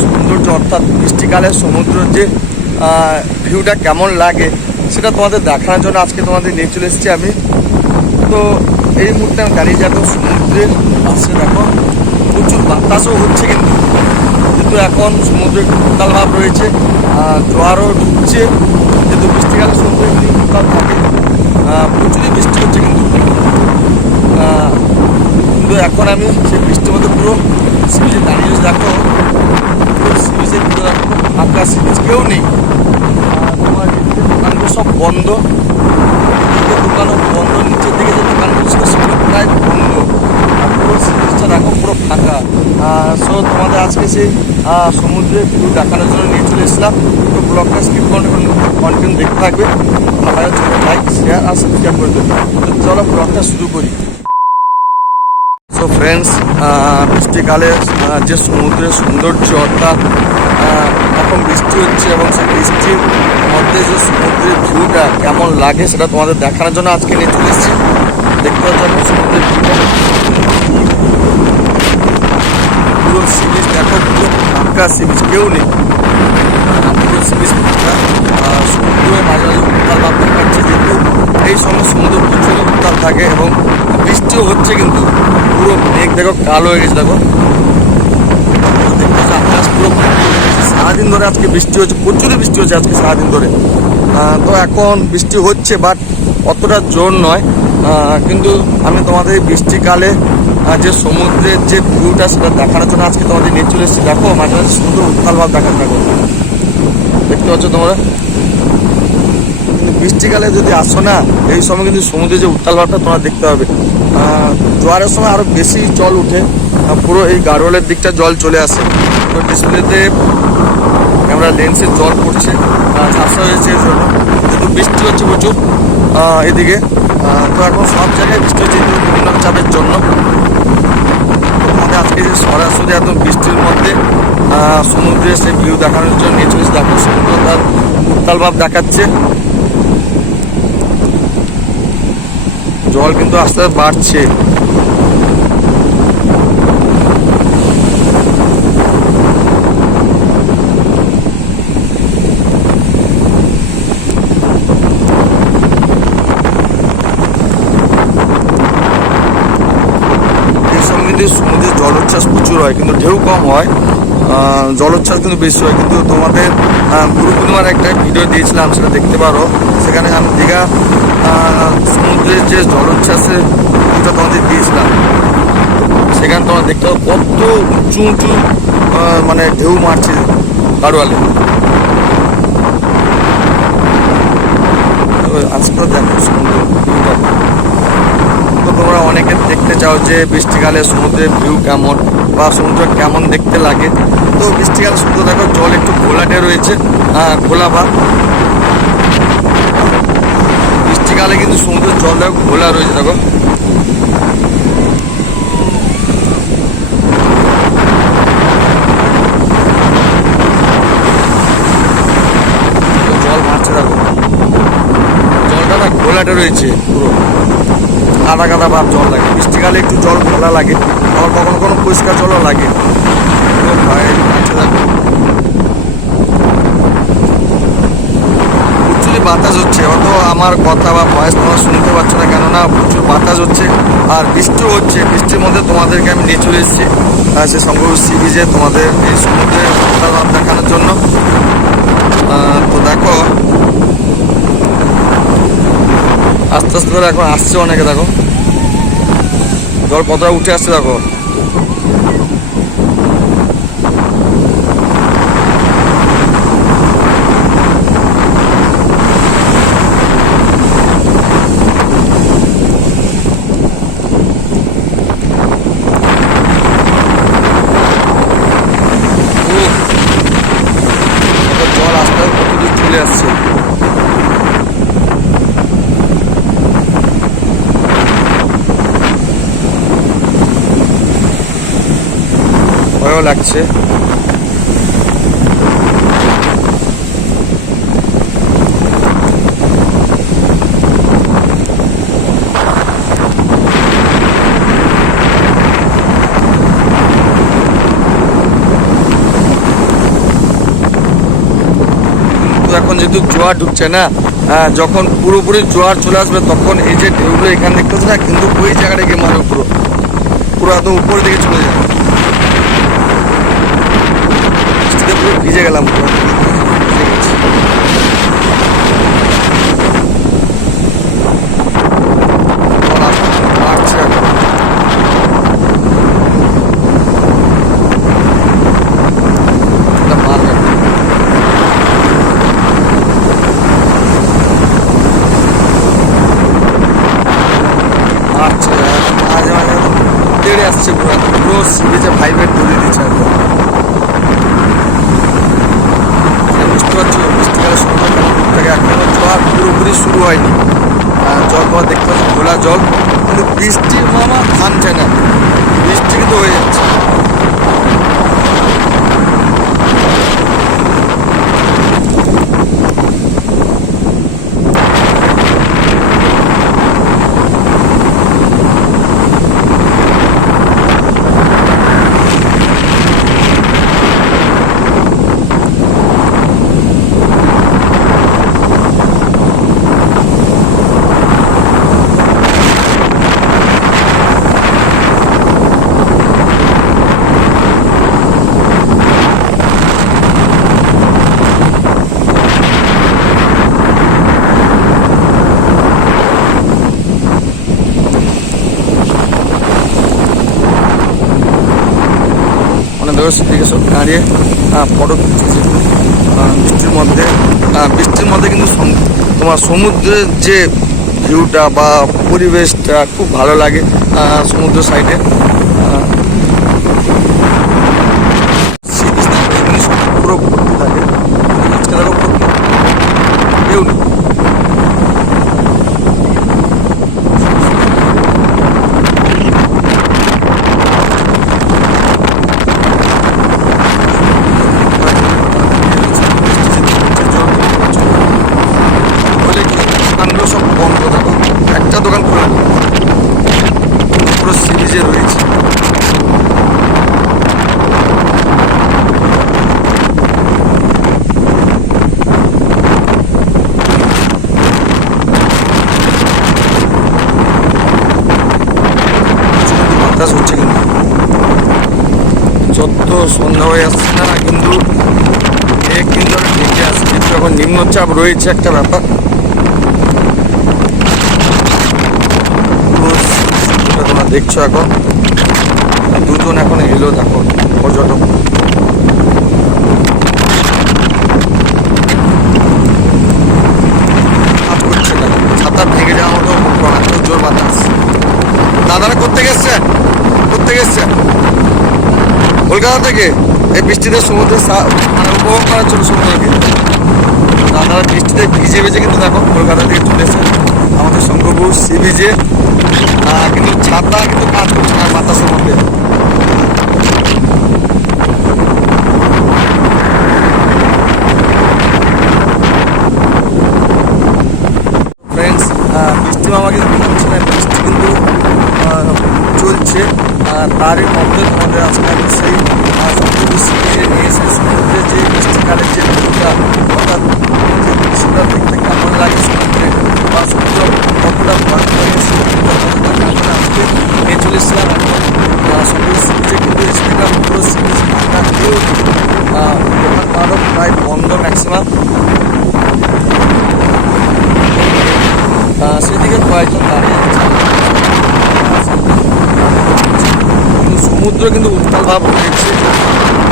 সৌন্দর্য, অর্থাৎ বৃষ্টিকালে সমুদ্রের যে ভিউটা কেমন লাগে, সেটা তোমাদের দেখানোর জন্য আজকে তোমাদের নিয়ে চলে এসেছি আমি। তো এই মুহূর্তে আমি দাঁড়িয়ে যাব সমুদ্রের পাশে, দেখো। প্রচুর বাতাসও হচ্ছে কিন্তু। কিন্তু এখন সমুদ্রে উত্তাল ভাব রয়েছে জোয়ারও ঢুকছে যেহেতু বৃষ্টিকালে সমুদ্রে উত্তাল থাকে। প্রচুরই বৃষ্টি হচ্ছে কিন্তু। কিন্তু এখন আমি সেই বৃষ্টির মধ্যে পুরো সিবিজে দাঁড়িয়ে দেখো পুরো সিবিজের পুরো দেখো ফাঁকা সিবিজ কেউ নেই। তোমার দোকানগুলো সব বন্ধ। দোকানও বন্ধ নিচের দিকে যে দোকানগুলো সেগুলো প্রায় বন্ধ। আর পুরো পুরো ফাঁকা। সো তোমাদের আজকে সেই আহ, সমুদ্রের ভিউ দেখানোর জন্য নিয়ে চলে এসেছিলাম। তো ব্লগটা স্কিপ করে কন্টেন্ট দেখতে থাকবে। ভালো লাইক শেয়ার আর সাবস্ক্রাইব করে দেবে। তো চলো ব্লগটা শুরু করি। সো ফ্রেন্ডস বৃষ্টিকালে যে সমুদ্রের সৌন্দর্য অর্থাৎ এখন বৃষ্টি হচ্ছে এবং সেই বৃষ্টির মধ্যে যে সমুদ্রের ভিউটা কেমন লাগে সেটা তোমাদের দেখানোর জন্য আজকে নিয়ে চলে এসেছি। দেখতে পাচ্ছ এখন সমুদ্রের ভিউটা। পুরো সি বিচ দেখো, পুরো ফাঁকা সি বিচ কেউ নেই। পুরো সি বিচ ফাঁকা। সমুদ্র মাঝে মাঝে উত্তাল ভাব দেখাচ্ছে যেহেতু এই সময় সমুদ্র প্রচুর উত্তাল থাকে এবং বৃষ্টিও হচ্ছে কিন্তু পুরো মেঘ দেখো, কালো হয়ে গেছে দেখো দেখতে পাচ্ছ আকাশ পুরো ফাঁকা হয়ে গেছে। সারাদিন ধরে আজকে বৃষ্টি হচ্ছে প্রচুরই বৃষ্টি হচ্ছে আজকে সারাদিন ধরে। তো এখন বৃষ্টি হচ্ছে বাট অতটা জোর নয়। কিন্তু আমি তোমাদের বৃষ্টিকালে যে সমুদ্রের যে ভিউটা সেটা দেখানোর জন্য আজকে তোমাদের নিয়ে চলে এসেছি। দেখো, মাঝে মাঝে সুন্দর উত্তাল ভাব দেখাতে থাকো। দেখতে পাচ্ছ তোমরা? কিন্তু বৃষ্টিকালে যদি আসো না, এই সময় কিন্তু সমুদ্রে যে উত্তাল ভাবটা তোমরা দেখতে পাবে। জোয়ারের সময় আরও বেশি জল উঠে পুরো এই গাড়োয়ালের দিকটা জল চলে আসে। তো ডিসপ্লেতে ক্যামেরা লেন্সের জল পড়ছে ঝাপসা হয়েছে এর জন্য। কিন্তু বৃষ্টি হচ্ছে প্রচুর এদিকে। তো এখন সব জায়গায় বৃষ্টি হচ্ছে কিন্তু নিম্ন চাপের জন্য। তো তোমাদের আজকে যে সরাসরি একদম বৃষ্টির মধ্যে আহ, সমুদ্রে সে ভিউ দেখানোর জন্য নিয়ে চলেছে দেখো সমুদ্র তার উত্তাল ভাব দেখাচ্ছে। জল কিন্তু আস্তে আস্তে বাড়ছে এই সময় কিন্তু সমুদ্রে জলোচ্ছ্বাস প্রচুর হয় কিন্তু ঢেউ কম হয় জলোচ্ছ্বাস কিন্তু বেশি হয়, কিন্তু তোমাদের গুরু পূর্ণিমার একটা ভিডিও দিয়েছিলাম, সেটা দেখতে পারো। সেখানে আমি দীঘা সমুদ্রের যে জলোচ্ছ্বাসের ভিডিওটা তোমাদের দিয়েছিলাম, সেখানে তোমরা দেখতে পাবো কত উঁচু উঁচু মানে ঢেউ মারছে গাড়োয়ালে। আজকে দেখো সমুদ্র ভিউটা তো তোমরা চাও যে বৃষ্টিকালে সমুদ্রের ভিউ কেমন বা সমুদ্র কেমন দেখতে লাগে। তো বৃষ্টিকালে সমুদ্র দেখো, জল একটু ঘোলাটে রয়েছে ঘোলা ভাব। বৃষ্টিকালে কিন্তু সমুদ্রের জল দেখো, ঘোলা রয়েছে, দেখো। জল মারছে দেখো। জলটা না ঘোলাটে রয়েছে পুরো। কাদা কাদা ভাব জল লাগে। বৃষ্টিকালে একটু জল ঘোলা লাগে, আবার কখনো কখনো পরিষ্কার জলও লাগে। ভাই আচ্ছা প্রচুরই বাতাস হচ্ছে, অত আমার কথা বা ভয়েস তোমরা শুনতে পাচ্ছ না কেননা প্রচুর বাতাস হচ্ছে, আর বৃষ্টিও হচ্ছে। বৃষ্টির মধ্যে তোমাদেরকে আমি নিয়ে চলে এসেছি। সে সঙ্গ সি বিচে তোমাদের এই সমুদ্রের উত্তাল ভাব দেখানোর জন্য আহ, তো দেখো আস্তে আস্তে এখন আসছে অনেকে দেখো। জল কতটা উঠে আসছে দেখো। ভালো লাগছে। এখন যেহেতু জোয়ার ঢুকছে না যখন পুরোপুরি জোয়ার চলে আসবে তখন এই যে ঢেউগুলো এখানে দেখতেছে না, কিন্তু ওই জায়গাটা গিয়ে মানে পুরো পুরো একদম উপর দিকে চলে যাবে। একদম তেড়ে আসছে পুরো পুরো সিরিজে ভাইব্রেট ধরিয়ে দিচ্ছে একদম মানে বুঝতে পারছ সময় কেমন রূপ থাকে এখনও জল পুরোপুরি শুরু হয়নি। জল পাওয়া দেখতে পাচ্ছি খোলা জল। কিন্তু বৃষ্টির মামা থামছে না বৃষ্টি কিন্তু হয়ে যাচ্ছে অনেক সব দাঁড়িয়ে ফটো তুলছে বৃষ্টির মধ্যে বৃষ্টির মধ্যে কিন্তু তোমার সমুদ্রের যে ভিউটা বা পরিবেশটা খুব ভালো লাগে সমুদ্র সাইডে পুরো ভর্তি থাকে আজকে দেখো পুরো কেউ নেই বলে কি দোকানগুলো সব বন্ধ দেখো একটা দোকান খোলা নেই। পুরো সিরিজে রয়েছে প্রচণ্ড বাতাস হচ্ছে কিন্তু যত সন্ধ্যা হয়ে আসছে না, কিন্তু মেঘ কিন্তু ঢেকে আসছে। কিন্তু এখন নিম্নচাপ রয়েছে একটা ব্যাপার। তোমরা দেখছ এখন দুজন এখন এলো দেখো, পর্যটক। ছাতা ভেঙে যাওয়ার মতো এত জোর বাতাস। দাদারা কোথেকে এসছেন কোথেকে এসছেন কলকাতা থেকে এই বৃষ্টিতে সমুদ্রে মানে উপভোগ করার জন্য সমুদ্রকে। আপনারা বৃষ্টিতে ভিজে ভিজে কিন্তু দেখো কলকাতা থেকে চলে এসে আমাদের শঙ্করপুর সি বিচে কিন্তু ছাতা কিন্তু কাজ করছে না বাতাসের মধ্যে ফ্রেন্ডস বৃষ্টি মামা কিন্তু হচ্ছে না বৃষ্টি কিন্তু আহ, চলছে আর তারই মধ্যে তোমাদের আজকে আমি সেই আহ, সমুদ্র সিরিজে নিয়ে এসে সমুদ্রে যে বৃষ্টিকালের যে ভিউটা অর্থাৎ যে দৃশ্যটা দেখতে কেমন লাগে সমুদ্রে বা সমুদ্র কতটা ভালো লাগে সমুদ্রটা কতটা কেমন আজকে নিয়ে চলে এসেছিলাম একদম আহ, সমুদ্র সিরিজে কিন্তু এসেছিলাম পুরো সিরিজ ফাঁকা কেউ নেই। আহ, দোকান পাটও প্রায় বন্ধ ম্যাক্সিমাম সেদিকে কয়েকজন দাঁড়িয়ে আছে কিন্তু সমুদ্র কিন্তু উত্তাল ভাব রয়েছে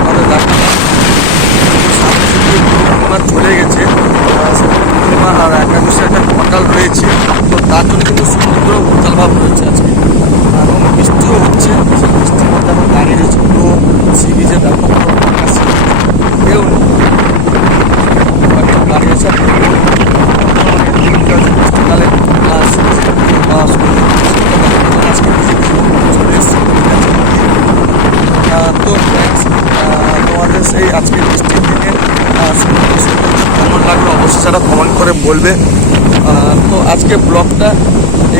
আমাদের পূর্ণিমা চলে গেছে। আর আর একাদশে একটা ঘটাল রয়েছে। তো তার জন্য কিন্তু সমুদ্র উত্তাল ভাব রয়েছে আজকে। এবং বৃষ্টিও হচ্ছে। সেই বৃষ্টির মধ্যে এখন দাঁড়িয়ে রয়েছে পুরো সি বিচে দেখো পুরো ফাঁকা sea beach। কেউ নেই কয়েকজন দাঁড়িয়ে আছে আর কেউ নেই। দিনটা হচ্ছে বৃষ্টিকালে আহ, সূর্যের আহ, সমুদ্রের দৃশ্যটা দেখার জন্য আজকে ভিজে ভিজে চলে এসেছি আহ, তো friends, আহ, তোমাদের সেই আজকে বৃষ্টির দিনে আহ, সমুদ্র সৈকত কেমন লাগল অবশ্যই সেটা কমেন্ট করে বলবে। তো আজকে ব্লগটা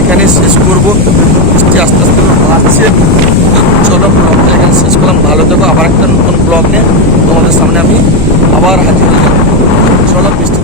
এখানে শেষ করব। বৃষ্টি আস্তে আস্তে আসছে চলো ব্লগটা এখানে শেষ করলাম। ভালো থেকো। আবার একটা নতুন ব্লগ নিয়ে তোমাদের সামনে আমি আবার হাজির হয়ে যাব। চলো, বৃষ্টি